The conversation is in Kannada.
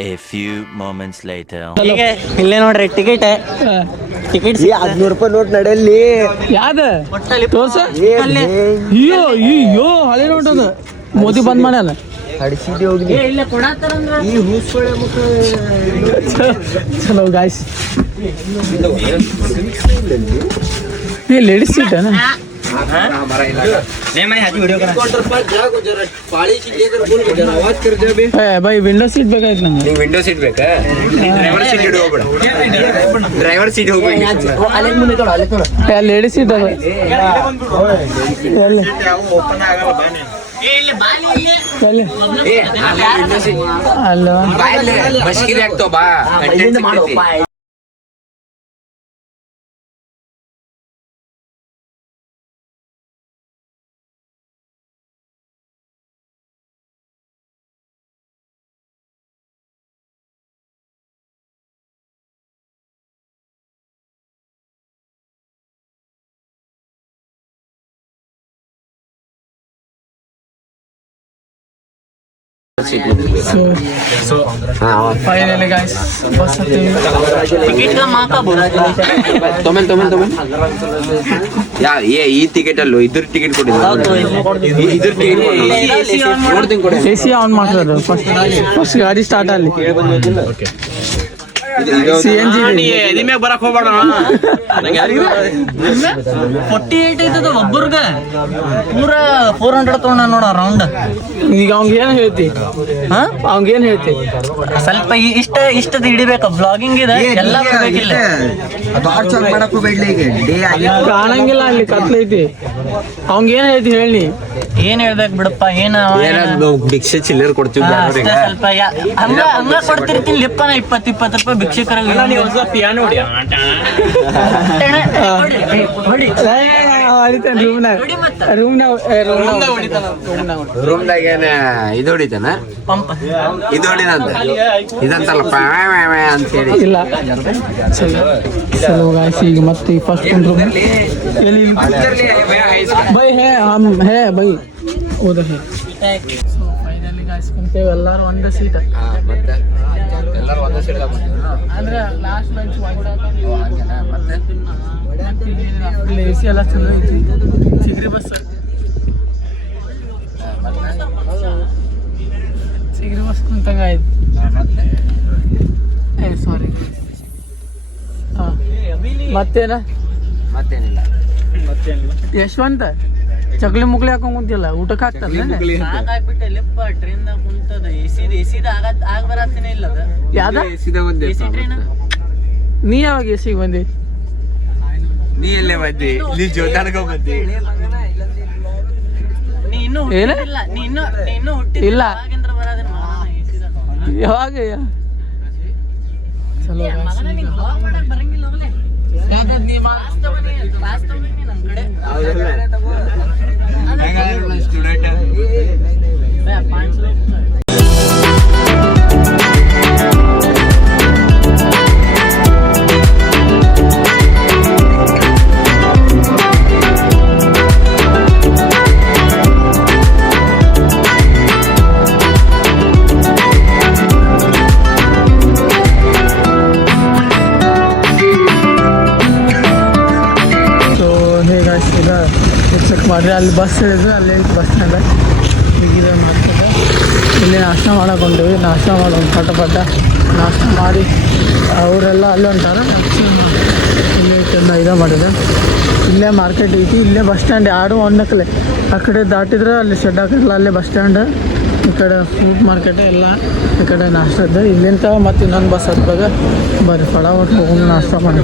A few moments later. ಈಗ ಇಲ್ಲೇ ನೋಡ್ರಿ ಟಿಕೆಟ್ 500 ರೂಪಾಯಿ ನೋಟ್ ನಡೆಯಲ್ಲಿ ಯಾವ್ದ ತೋರ್ಸ ಅಯ್ಯೋ ಅಯ್ಯೋ ಹಳೆ ನೋಟ್ ಅದು ಮೋದಿ ಬಂದ್ ಮಾಡ್ಯಾನ ಹಡಿಸಿದ್ದೆ ಹೋಗಿ ಈ ಹೂಸ್ಕೊಳ್ಳೆ ಚಲೋ ಗಾಯ್ಸ್ ये लेडीज सीट है ना भाई विंडो सीट ಬೇಕಾಯ್ತು ನಂಗೆ ವಿಂಡೋ ಸೀಟ್ ಬೇಕಾ ಡ್ರೈವರ್ ಸೀಟ್ ಇಡೋಬೇಡ ಡ್ರೈವರ್ ಸೀಟ್ ಹೋಗ್ಬೇಕು ಅಲ್ಲೇ ಮುಂದೆ ತೊಡ ಅಲ್ಲೇ ತೊಡ ಲೇಡೀಸ್ ಸೀಟ್ ಅದ ಎಲ್ಲಿ ಓಪನ್ ಆಗಲ್ಲ ಬಾನೆ ಎಲ್ಲಿ ಅಲ್ಲ ಮಸ್ಕಿರಿ ಆಗ್ತಾವ ಬಾ ಇಲ್ಲಿಂದ ಮಾಡು फाइनली गाइस बस ಟಿಕೆಟ್ ಮಾಕ ತೊಮೆನ್ ಯಾ ಈ ಟಿಕೆಟ್ ಅಲ್ಲೋ ಇದ್ರ ಟಿಕೆಟ್ ಕೊಟ್ಟಿದ್ರು ಇದ್ರ ಟಿಕೆಟ್ ನೋಡ್ತೀನಿ ಕೊಡಿ ಎಸಿ ಆನ್ ಮಾಡ್ತಾರೆ ಫಸ್ಟ್ ಗಾಡಿ ಸ್ಟಾರ್ಟ್ ಅಲ್ಲಿ CNG ಎದಿಮ್ಯಾಗ ಬರಕ್ ಹೋಗ್ಬೇಡ 48 ಐತದ ಒಬ್ಬರ್ಗ ಪೂರಾ 400 ತಗೊಂಡ ನೋಡ ರೌಂಡ್ ಈಗ ಅವ್ನಿಗೆ ಏನ್ ಹೇಳ್ತಿ ಅವ್ನಿಗೆ ಏನ್ ಹೇಳ್ತಿ ಸ್ವಲ್ಪ ಇಷ್ಟದ ಹಿಡಿಬೇಕ ಬ್ಲಾಗಿಂಗ್ ಇದೆ ಎಲ್ಲ ಬರ್ಬೇಕಿಲ್ಲ ಮಾಡಕ್ ಹೋಗ್ಬೇಡ್ಲಿ ಈಗ ಡೇ ಆಗಿ ಕಾಣಂಗಿಲ್ಲ ಅಲ್ಲಿ ಕತ್ಲೈತಿ ಅವ್ನಿಗೆ ಏನ್ ಹೇಳ್ತಿ ಹೇಳಿ ಏನ್ ಹೇಳ್ಬೇಕು ಬಿಡಪ್ಪ ಏನ ಭಿಕ್ಷೆ ಚಿಲ್ಲರ್ ಕೊಡ್ತೀವಿ ಸ್ವಲ್ಪ ಹಂಗ ಕೊಡ್ತಿರ್ತೀನಿ ಲಿಪ್ಪನ 20 ರೂಪಾಯಿ ಭಿಕ್ಷಕರಿಗೆ ರೂಮ್ದಾಗ ಏನ ಇದು ಹೊಡಿತಾನ ಪಂಪ್ ಇದು ಹೊಡಿದಂತ ಇದಂತಲ್ಲ ಅಂತ ಹೇಳಿ ಇಲ್ಲ चलो गाइस ಈಗ ಮತ್ತೆ ಫಸ್ಟ್ रूम भाई है हम है भाई उधर है सो फाइनली गाइस ಕುಂತೇವೆ ಎಲ್ಲರೂ ಒಂದೇ ಸೀಟ್ ಮತ್ತೆ ಎಲ್ಲರೂ ಒಂದೇ ಸೀಟ್ ಅಂದ್ರೆ ಲಾಸ್ಟ್ ಬೆಂಚ್ ಮತ್ತೆ ಇಲ್ಲಿ ಎಸಿ ಎಲ್ಲ ಚಲೋ ಐತಿ ಚಿಗ್ರಿ ಬಸ್ ಚಿಗ್ರಿ ಬಸ್ ಕುಂತಂಗ ಆಯ್ತು ಏ ಸಾರಿ ಮತ್ತೇನ ಮತ್ತೇನಿಲ್ಲ ಯಶವಂತ ಚಕ್ಲಿ ಮುಕ್ಲಿ ಹಾಕೊಂಡ್ ಕುಂತಿಲ್ಲ ಊಟಕ್ಕೆ ಹಾಕ್ತಾರಲ್ಲ ಸಾಕಾಗ್ಬಿಟ್ಟೆ ಲಿಪ್ಪ ಟ್ರೈನ್ ದಾಗ ಕುಂತದ ಎಸಿದ ಆಗ ಬರತ್ತೇನೆ ಇಲ್ಲ ಅದ ಯಾವ್ದ ಎಸಿ ಟ್ರೈನ್ ನೀ ಯಾವಾಗ ಎಸಿಗೆ ಬಂದಿ ನೀ ಎಲ್ಲೇ ಬಂದಿ ನೀ ಜೋತಾಡ್ಕೊ ಬಂದಿ ನೀ ಇನ್ನೂ ಹುಟ್ಟಿಲ್ಲ ನೀ ಇನ್ನೂ ಹುಟ್ಟಿಲ್ಲ ಇಲ್ಲ. ಆಗಿಂದ್ರ ಬರೋದನ್ನ ಎಸಿದ ಯಾವಾಗ ಚಲೋ ಮಗನ ನಿಂಗೆ ಬ್ಲಾಗ್ ಮಾಡಕ್ ಬರಂಗಿಲ್ಲ ಹೋಗ್ಲೆ ಕ್ಲಾಸ್ ತಗೊಂಡಿ ನಮ್ ಕಡೆ ಸ್ಟೂಡೆಂಟ್ ಚೆಕ್ ಮಾಡಿರಿ ಅಲ್ಲಿ ಬಸ್ ಹೇಳಿದ್ರು ಅಲ್ಲಿ ಬಸ್ ಸ್ಟ್ಯಾಂಡ ಹೀಗಿದೆ ಮಾಡ್ತದೆ ಇಲ್ಲಿ ನಾಷ್ಟ ಮಾಡಕ್ಕೆ ಹೊಂಟೀವಿ ನಾಷ್ಟ ಮಾಡೋದು ಪಟ ನಾಷ್ಟ ಮಾಡಿ ಅವರೆಲ್ಲ ಅಲ್ಲಿ ಹೊಂಟಾರ ಇಲ್ಲೇ ಚೆಂದ ಇದು ಮಾಡಿದೆ ಇಲ್ಲೇ ಮಾರ್ಕೆಟ್ ಐತಿ ಇಲ್ಲೇ ಬಸ್ ಸ್ಟ್ಯಾಂಡ್ ಯಾರು ಒಂದಕ್ಕಲೆ ಆ ಕಡೆ ದಾಟಿದ್ರೆ ಅಲ್ಲಿ ಶೆಡ್ ಹಾಕಿರಲ್ಲ ಅಲ್ಲೇ ಬಸ್ ಸ್ಟ್ಯಾಂಡ್ ಈ ಕಡೆ ಫ್ರೂಟ್ ಮಾರ್ಕೆಟ್ ಎಲ್ಲ ಈ ಕಡೆ ನಾಷ್ಟದ್ದು ಇಲ್ಲಿಂದ ಮತ್ತು ಇನ್ನೊಂದು ಬಸ್ ಹತ್ತಾಗ ಬರ್ರಿ ಫಳ ಒಟ್ಟು ಹೋಗಿ ನಾಷ್ಟ ಮಾಡಿ